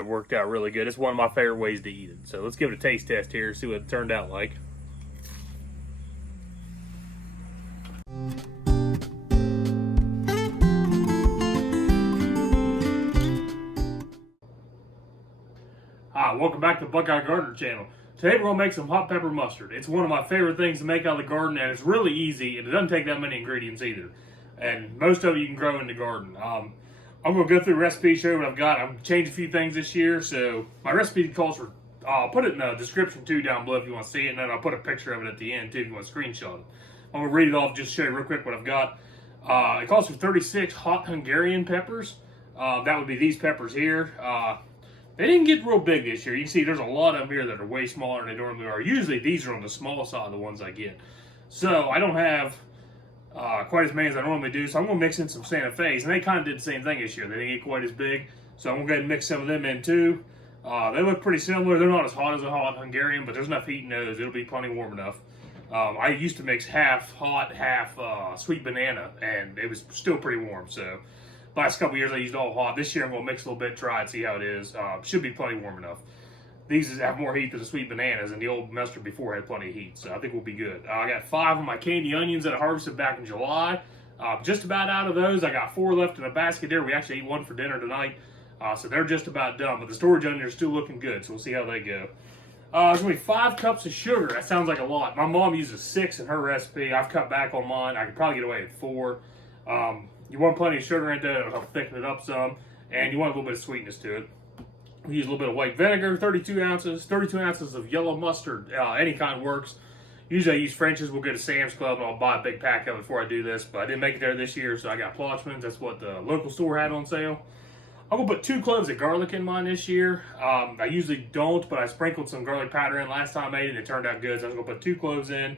It worked out really good. It's one of my favorite ways to eat it. So let's give it a taste test here, see what it turned out like. Hi, welcome back to the Buckeye Gardener channel. Today we're going to make some hot pepper mustard. It's one of my favorite things to make out of the garden, and it's really easy, and it doesn't take that many ingredients either. And most of it you can grow in the garden. I'm going to go through the recipe, show you what I've got. I've changed a few things this year, so my recipe calls for, I'll put it in the description too down below if you want to see it, and then I'll put a picture of it at the end too if you want to screenshot it. I'm going to read it off, just show you real quick what I've got. It calls for 36 Hot Hungarian Peppers. That would be these peppers here. They didn't get real big this year. You can see there's a lot of them here that are way smaller than they normally are. Usually these are on the small side of the ones I get. So I don't have quite as many as I normally do. So I'm going to mix in some Santa Fe's. And they kind of did the same thing this year. They didn't get quite as big. So I'm going to go ahead and mix some of them in too. They look pretty similar. They're not as hot as a Hot Hungarian, but there's enough heat in those. It'll be plenty warm enough. I used to mix half hot, half sweet banana. And it was still pretty warm. So last couple years I used all hot. This year I'm going to mix a little bit, try it, see how it is. Should be plenty warm enough. These have more heat than the sweet bananas, and the old mustard before had plenty of heat, so I think we'll be good. I got 5 of my candy onions that I harvested back in July. Just about out of those. I got 4 left in a basket there. We actually ate 1 for dinner tonight, so they're just about done. But the storage onions are still looking good, so we'll see how they go. There's going to be 5 cups of sugar. That sounds like a lot. My mom uses 6 in her recipe. I've cut back on mine. I could probably get away with 4. You want plenty of sugar in there. It'll help thicken it up some. And you want a little bit of sweetness to it. We use a little bit of white vinegar, 32 ounces. 32 ounces of yellow mustard. Any kind works. Usually I use French's. We'll go to Sam's Club and I'll buy a big pack of it before I do this. But I didn't make it there this year, so I got Plotchman's. That's what the local store had on sale. I'm going to put 2 cloves of garlic in mine this year. I usually don't, but I sprinkled some garlic powder in last time I made it and it turned out good. So I'm going to put 2 cloves in.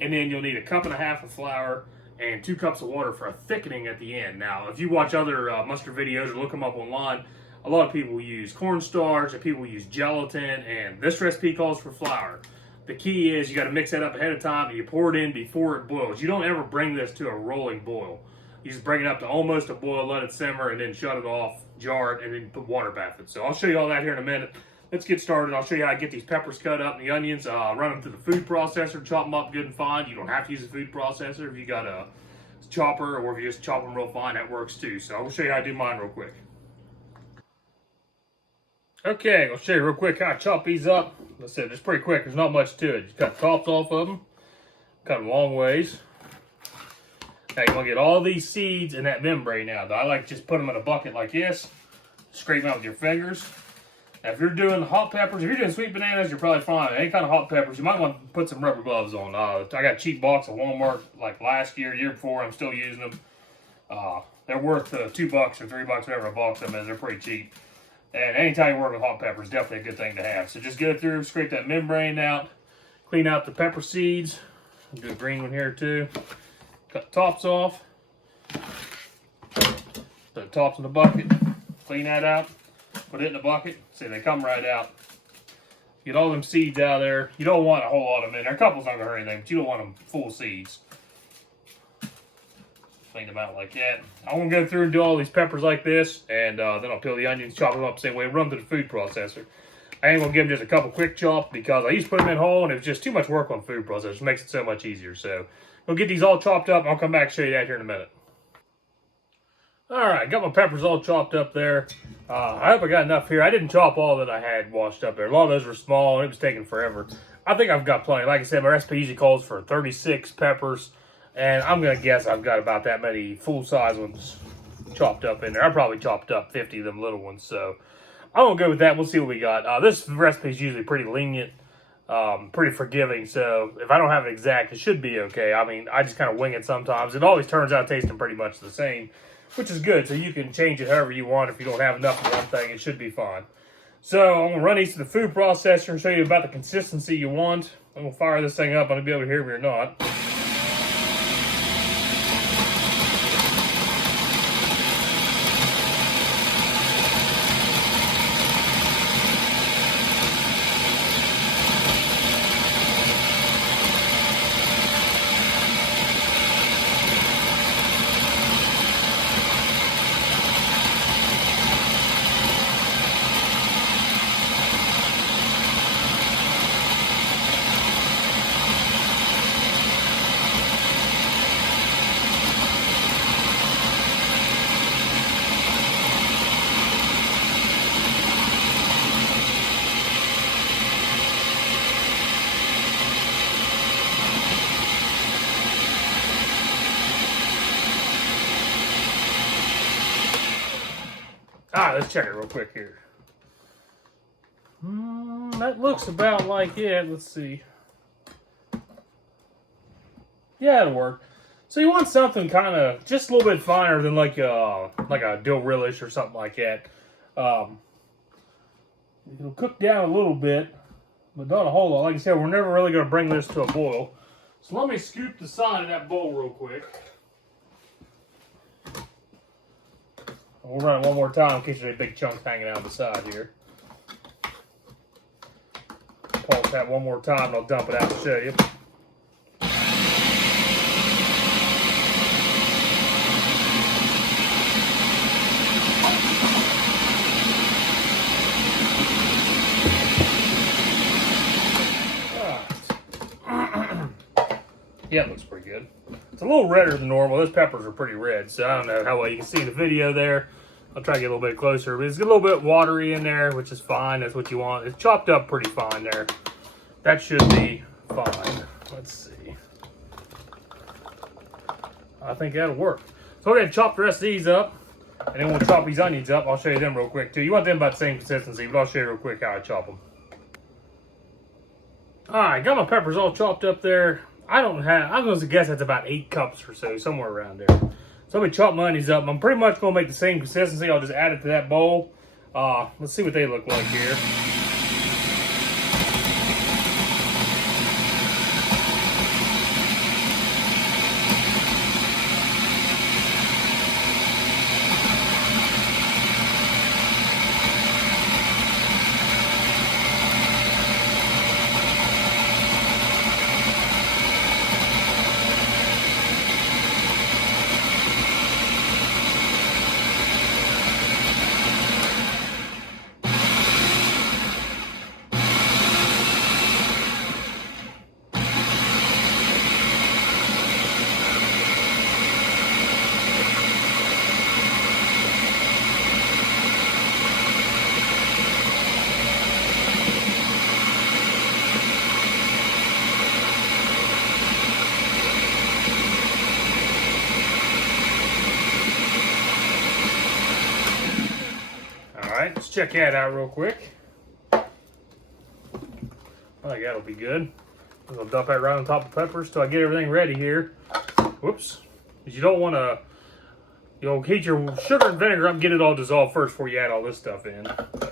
And then you'll need 1.5 cups of flour and 2 cups of water for a thickening at the end. Now, if you watch other mustard videos or look them up online, a lot of people use cornstarch and people use gelatin, and this recipe calls for flour. The key is you got to mix that up ahead of time and you pour it in before it boils. You don't ever bring this to a rolling boil. You just bring it up to almost a boil, let it simmer, and then shut it off, jar it, and then put water bath it. So I'll show you all that here in a minute. Let's get started. I'll show you how to get these peppers cut up and the onions, run them through the food processor, chop them up good and fine. You don't have to use a food processor if you got a chopper, or if you just chop them real fine, that works too. So I'll show you how to do mine real quick. Okay, I'll show you real quick how I chop these up. Like I said, it's pretty quick. There's not much to it. Just cut the tops off of them. Cut them long ways. Now you're going to get all these seeds in that membrane out. I like to just put them in a bucket like this. Scrape them out with your fingers. Now if you're doing hot peppers, if you're doing sweet bananas, you're probably fine. Any kind of hot peppers, you might want to put some rubber gloves on. I got a cheap box at Walmart like last year, year before. I'm still using them. They're worth $2 or $3, whatever a box of them is. They're pretty cheap. And anytime you work with hot peppers, definitely a good thing to have. So just go through, scrape that membrane out, clean out the pepper seeds. I'll do a green one here too. Cut the tops off. Put the tops in the bucket. Clean that out. Put it in the bucket. See, they come right out. Get all them seeds out of there. You don't want a whole lot of them in there. A couple's not going to hurt anything, but you don't want them full seeds. Clean them out like that. I'm going to go through and do all these peppers like this, and then I'll peel the onions, chop them up the same way, run them to the food processor. I ain't going to give them just a couple quick chops because I used to put them in whole, and it was just too much work on the food processor. It makes it so much easier. So we'll get these all chopped up, and I'll come back and show you that here in a minute. Alright, got my peppers all chopped up there. I hope I got enough here. I didn't chop all that I had washed up there. A lot of those were small, and it was taking forever. I think I've got plenty. Like I said, my recipe usually calls for 36 peppers. And I'm going to guess I've got about that many full-size ones chopped up in there. I probably chopped up 50 of them little ones. So I'm going to go with that. We'll see what we got. This recipe is usually pretty lenient, pretty forgiving. So if I don't have it exact, it should be okay. I mean, I just kind of wing it sometimes. It always turns out tasting pretty much the same, which is good. So you can change it however you want. If you don't have enough of one thing, it should be fine. So I'm going to run these to the food processor and show you about the consistency you want. I'm going to fire this thing up. I'm going to be able to hear me or not. Alright, let's check it real quick here. That looks about like it. Let's see. Yeah, it'll work. So you want something kind of just a little bit finer than like a dill relish or something like that. It'll cook down a little bit, but not a whole lot. Like I said, we're never really going to bring this to a boil. So let me scoop the side of that bowl real quick. We'll run it one more time in case there's any big chunks hanging out the side here. Pulse that one more time and I'll dump it out to show you. Yeah, it looks pretty good. It's a little redder than normal. Those peppers are pretty red, so I don't know how well you can see in the video there. I'll try to get a little bit closer, but it's a little bit watery in there, which is fine. That's what you want. It's chopped up pretty fine there. That should be fine. Let's see. I think that'll work. So we're going to chop the rest of these up, and then we'll chop these onions up. I'll show you them real quick, too. You want them about the same consistency, but I'll show you real quick how I chop them. All right, got my peppers all chopped up there. I'm going to guess that's about 8 cups or so, somewhere around there. So let me chop my onions up. I'm pretty much going to make the same consistency. I'll just add it to that bowl. Let's see what they look like here. Alright, let's check that out real quick. I think that'll be good. I'll dump that right on top of peppers till I get everything ready here. Whoops. Because you don't want to, heat your sugar and vinegar up and get it all dissolved first before you add all this stuff in.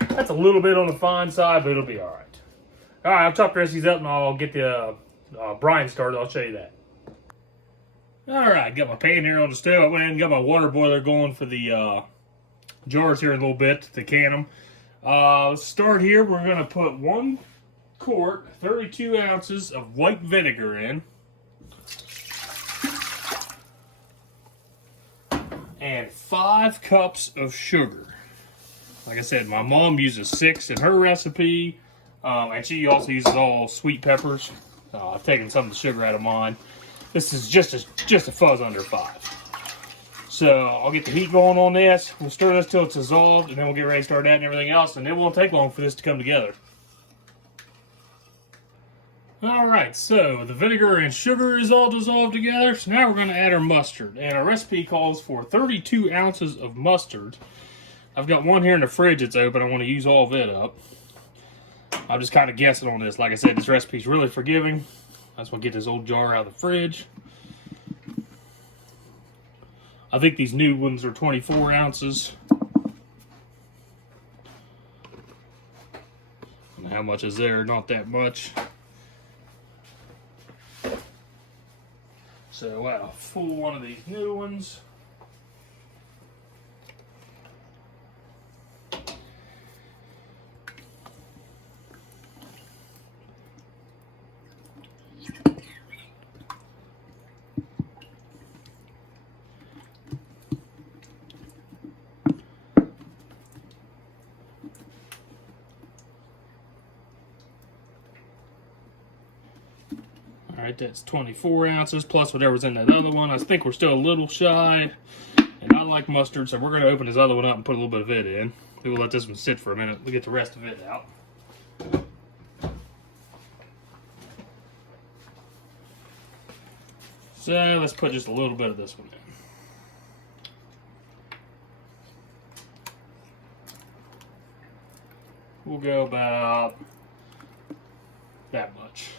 That's a little bit on the fine side, but it'll be alright. Alright, I'll chop the rest of these up and I'll get the brine started. I'll show you that. Alright, got my pan here on the stove. I went in and got my water boiler going for the jars here in a little bit to can them. Let's start here. We're going to put 1 quart, 32 ounces of white vinegar in. And 5 cups of sugar. Like I said, my mom uses 6 in her recipe. And she also uses all sweet peppers. I've taken some of the sugar out of mine. This is just a fuzz under 5. So I'll get the heat going on this. We'll stir this till it's dissolved, and then we'll get ready to start adding everything else, and it won't take long for this to come together. Alright, so the vinegar and sugar is all dissolved together, so now we're going to add our mustard. And our recipe calls for 32 ounces of mustard. I've got one here in the fridge that's open. I want to use all of it up. I'm just kind of guessing on this. Like I said, this recipe is really forgiving. I just want to get this old jar out of the fridge. I think these new ones are 24 ounces. And how much is there? Not that much. So I'll full one of these new ones. Alright, that's 24 ounces plus whatever's in that other one. I think we're still a little shy. And I like mustard, so we're going to open this other one up and put a little bit of it in. We will let this one sit for a minute. We'll get the rest of it out. So let's put just a little bit of this one in. We'll go about that much.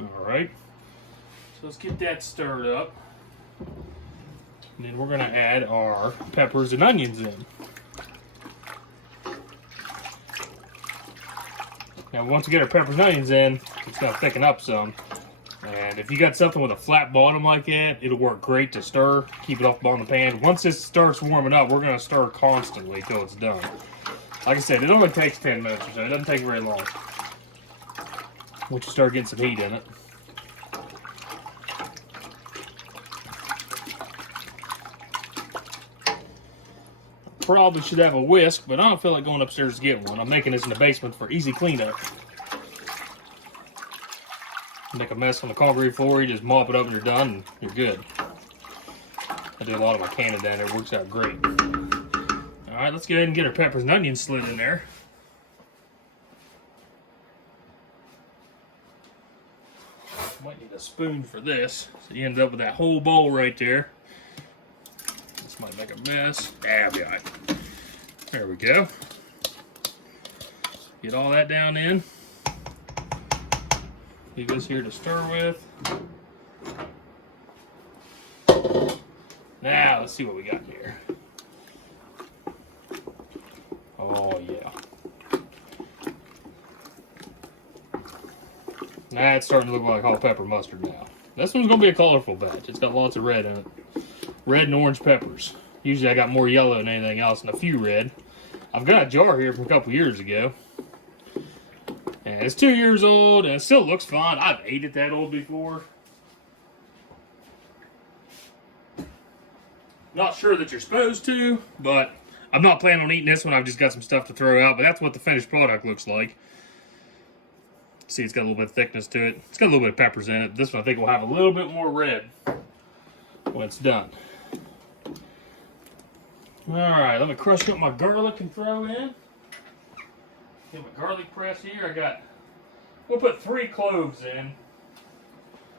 All right, so let's get that stirred up. And then we're gonna add our peppers and onions in. Now once we get our peppers and onions in, it's gonna thicken up some. And if you got something with a flat bottom like that, it'll work great to stir, keep it off the bottom of the pan. Once this starts warming up, we're gonna stir constantly till it's done. Like I said, it only takes 10 minutes or so. It doesn't take very long. Once you start getting some heat in it. Probably should have a whisk, but I don't feel like going upstairs to get one. I'm making this in the basement for easy cleanup. Make a mess on the concrete floor, you just mop it up and you're done, and you're good. I do a lot of my canning down there, it works out great. Alright, let's go ahead and get our peppers and onions slid in there. Might need a spoon for this, so you end up with that whole bowl right there. This might make a mess. Ah, be alright. There we go. Get all that down in. Leave this here to stir with. Now, let's see what we got here. Oh, yeah. Now it's starting to look like hot pepper mustard now. This one's going to be a colorful batch. It's got lots of red in it. Red and orange peppers. Usually I got more yellow than anything else and a few red. I've got a jar here from a couple years ago. And it's 2 years old and it still looks fine. I've ate it that old before. Not sure that you're supposed to, but I'm not planning on eating this one. I've just got some stuff to throw out, but that's what the finished product looks like. See, it's got a little bit of thickness to it. It's got a little bit of peppers in it. This one I think will have a little bit more red when it's done. Alright, let me crush up my garlic and throw in. Get my garlic press here. We'll put 3 cloves in.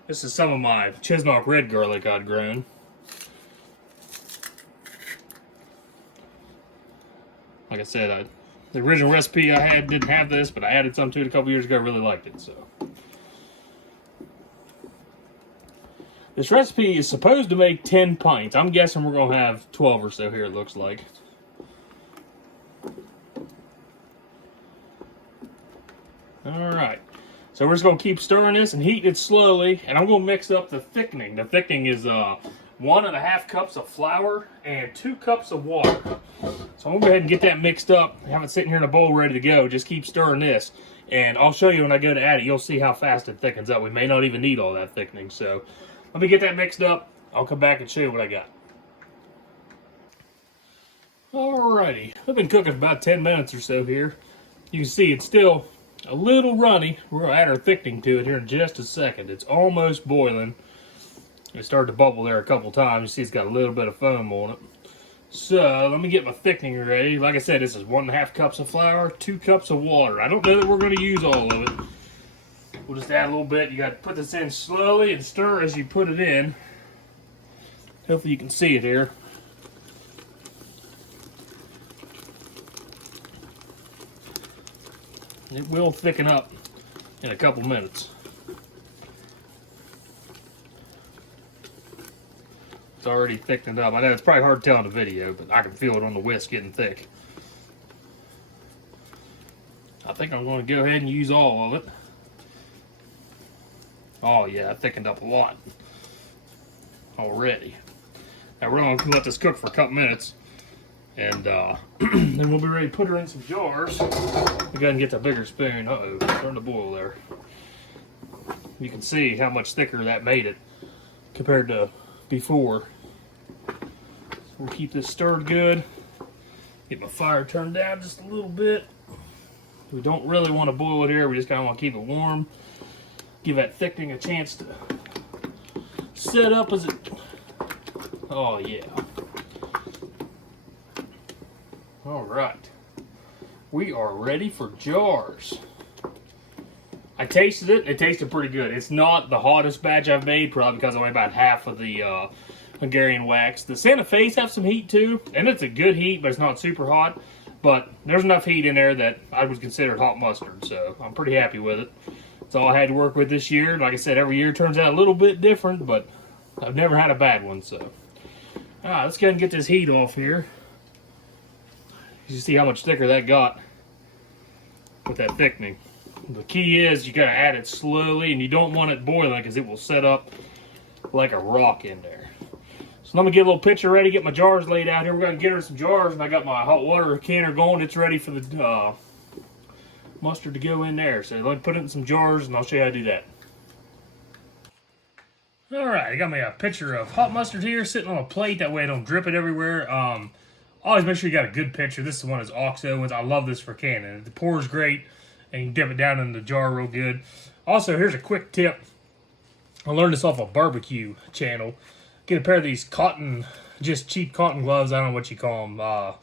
This is some of my Chisnock red garlic I'd grown. Like I said, the original recipe I had didn't have this, but I added some to it a couple years ago. I really liked it, so. This recipe is supposed to make 10 pints. I'm guessing we're going to have 12 or so here, it looks like. Alright, so we're just going to keep stirring this and heating it slowly, and I'm going to mix up the thickening. The thickening is 1.5 cups of flour and 2 cups of water. So I'm going to go ahead and get that mixed up, have it sitting here in a bowl ready to go. Just keep stirring this, and I'll show you when I go to add it. You'll see how fast it thickens up. We may not even need all that thickening, so let me get that mixed up. I'll come back and show you what I got. Alrighty, I've been cooking about 10 minutes or so here. You can see it's still a little runny. We're going to add our thickening to it here in just a second. It's almost boiling. It started to bubble there a couple times. You see it's got a little bit of foam on it. So, let me get my thickening ready. Like I said, this is 1.5 cups of flour, 2 cups of water. I don't know that we're going to use all of it. We'll just add a little bit. You got to put this in slowly and stir as you put it in. Hopefully you can see it here. It will thicken up in a couple minutes. It's already thickened up. I know it's probably hard to tell in the video, but I can feel it on the whisk getting thick. I think I'm going to go ahead and use all of it. Oh yeah, it thickened up a lot already. Now we're going to let this cook for a couple minutes, and then we'll be ready to put her in some jars. We go ahead and get the bigger spoon. Uh-oh, starting to boil there. You can see how much thicker that made it compared to before. So we'll keep this stirred good. Get my fire turned down just a little bit. We don't really want to boil it here. We just kind of want to keep it warm. Give that thickening a chance to set up as it... Oh, yeah. All right. We are ready for jars. I tasted it. It tasted pretty good. It's not the hottest batch I've made, probably because I made about half of the Hungarian wax. The Santa Fe's have some heat too, and it's a good heat, but it's not super hot. But there's enough heat in there that I would consider it hot mustard, so I'm pretty happy with it. That's all I had to work with this year. Like I said, every year turns out a little bit different, but I've never had a bad one, so. All right, let's go ahead and get this heat off here. You see how much thicker that got with that thickening. The key is you gotta add it slowly, and you don't want it boiling because it will set up like a rock in there. So I'm gonna get a little pitcher ready, get my jars laid out here. We're gonna get her some jars, and I got my hot water canner going. It's ready for the mustard to go in there. So let me put it in some jars, and I'll show you how to do that. All right, I got my pitcher of hot mustard here sitting on a plate. That way I don't drip it everywhere. Always make sure you got a good pitcher. This is one of those OXO ones. I love this for canning. It pours great, and you can dip it down in the jar real good. Also, here's a quick tip. I learned this off a barbecue channel. Get a pair of these cotton, just cheap cotton gloves. I don't know what you call them.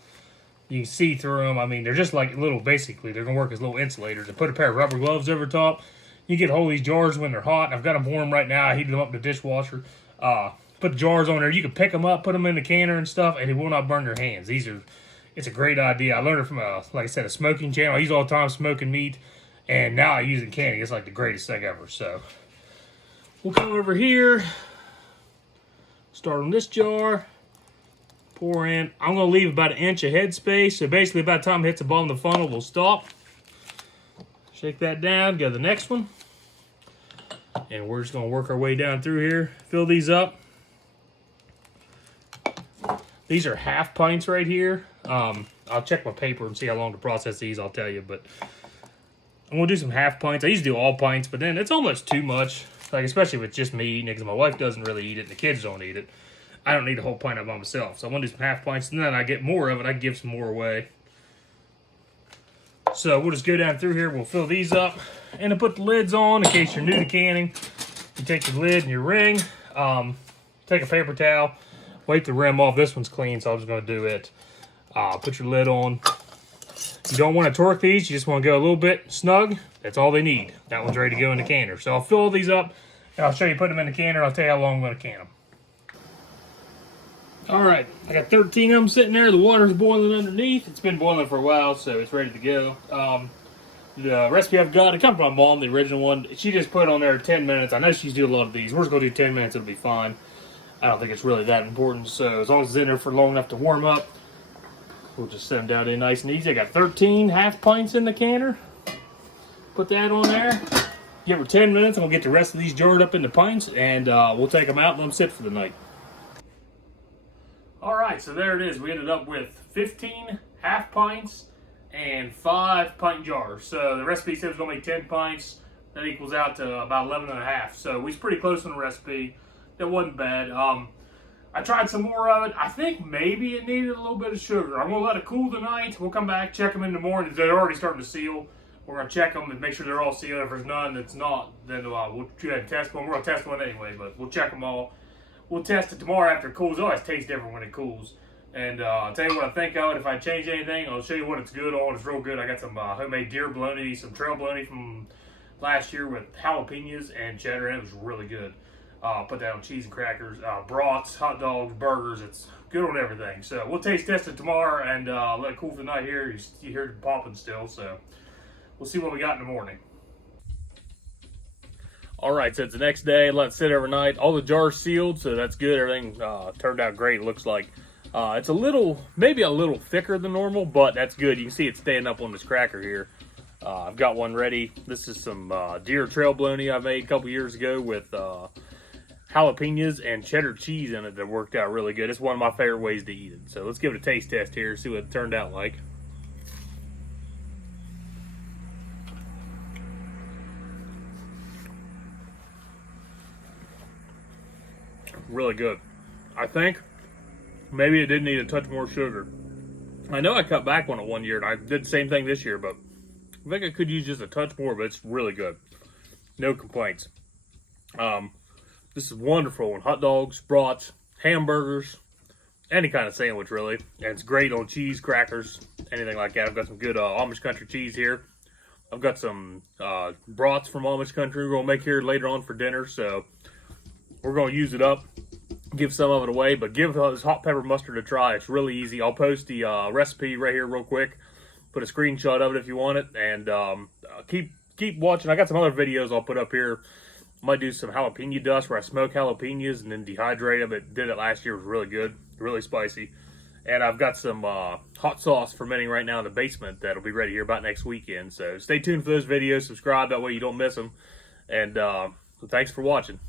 You can see through them. I mean, they're just like little, basically, they're going to work as little insulators. And put a pair of rubber gloves over top. You get a hold of these jars when they're hot. I've got them warm right now. I heated them up in the dishwasher. Put the jars on there. You can pick them up, put them in the canner and stuff, and it will not burn your hands. It's a great idea. I learned it from, like I said, a smoking channel. I use it all the time smoking meat, and now I use it in canning. It's like the greatest thing ever. So we'll come over here. Start on this jar, pour in. I'm going to leave about 1 inch of head space. So basically, by the time it hits the bottom of the funnel, we'll stop. Shake that down, go to the next one. And we're just going to work our way down through here. Fill these up. These are half pints right here. I'll check my paper and see how long to process these, I'll tell you. But I'm going to do some half pints. I used to do all pints, but then it's almost too much. Like, especially with just me eating it, because my wife doesn't really eat it, and the kids don't eat it. I don't need a whole pint of it by myself. So I'm going to do some half pints, and then I get more of it, I can give some more away. So we'll just go down through here, we'll fill these up, and I'll put the lids on in case you're new to canning. You take your lid and your ring, take a paper towel, wipe the rim off. This one's clean, so I'm just going to do it. Put your lid on. You don't want to torque these, you just want to go a little bit snug. That's all they need. That one's ready to go in the canner. So I'll fill these up, and I'll show you put them in the canner. I'll tell you how long I'm going to can them. All right, I got 13 of them sitting there. The water's boiling underneath. It's been boiling for a while, so it's ready to go. The recipe I've got, it comes from my mom, the original one. She just put on there 10 minutes. I know she's doing a lot of these. We're just going to do 10 minutes. It'll be fine. I don't think it's really that important. So as long as it's in there for long enough to warm up, we'll just set them down in nice and easy. I got 13 half pints in the canner. Put that on there. Give her 10 minutes, and we'll get the rest of these jarred up into pints, and we'll take them out and let them sit for the night. All right, so there it is. We ended up with 15 half pints and 5 pint jars. So the recipe said it was going to make 10 pints. That equals out to about 11 and a half. So we was pretty close on the recipe. That wasn't bad. I tried some more of it. I think maybe it needed a little bit of sugar. I'm going to let it cool tonight. We'll come back, check them in the morning. They're already starting to seal. We're going to check them and make sure they're all sealed. If there's none that's not, then we'll go ahead and test one. We're going to test one anyway, but we'll check them all. We'll test it tomorrow after it cools. It always tastes different when it cools. And I'll tell you what I think of it. If I change anything, I'll show you what it's good on. It's real good. I got some homemade deer bologna, some trail bologna from last year with jalapenos and cheddar, and it was really good. Put that on cheese and crackers, brats, hot dogs, burgers. It's good on everything. So we'll taste test it tomorrow and let it cool for the night here. You hear it popping still, so we'll see what we got in the morning. All right, so it's the next day. Let it sit overnight. All the jars sealed, so that's good. Everything turned out great, it looks like. It's maybe a little thicker than normal, but that's good. You can see it staying up on this cracker here. I've got one ready. This is some deer trail bologna I made a couple years ago with jalapenos and cheddar cheese in it that worked out really good. It's one of my favorite ways to eat it. So let's give it a taste test here, see what it turned out like. Really good. I think maybe it did need a touch more sugar. I know I cut back on it one year, and I did the same thing this year, but I think I could use just a touch more, but it's really good. No complaints. This is wonderful on hot dogs, brats, hamburgers, any kind of sandwich, really. And it's great on cheese, crackers, anything like that. I've got some good Amish country cheese here. I've got some brats from Amish country we're going to make here later on for dinner, so we're going to use it up. give some of it away, but give this hot pepper mustard a try. It's really easy. I'll post the recipe right here real quick. Put a screenshot of it if you want it, and keep watching. I got some other videos I'll put up here. Might do some jalapeno dust where I smoke jalapenos and then dehydrate them. It did it last year. It was really good, really spicy. And I've got some hot sauce fermenting right now in the basement that'll be ready here about next weekend. So stay tuned for those videos. Subscribe, that way you don't miss them. And thanks for watching.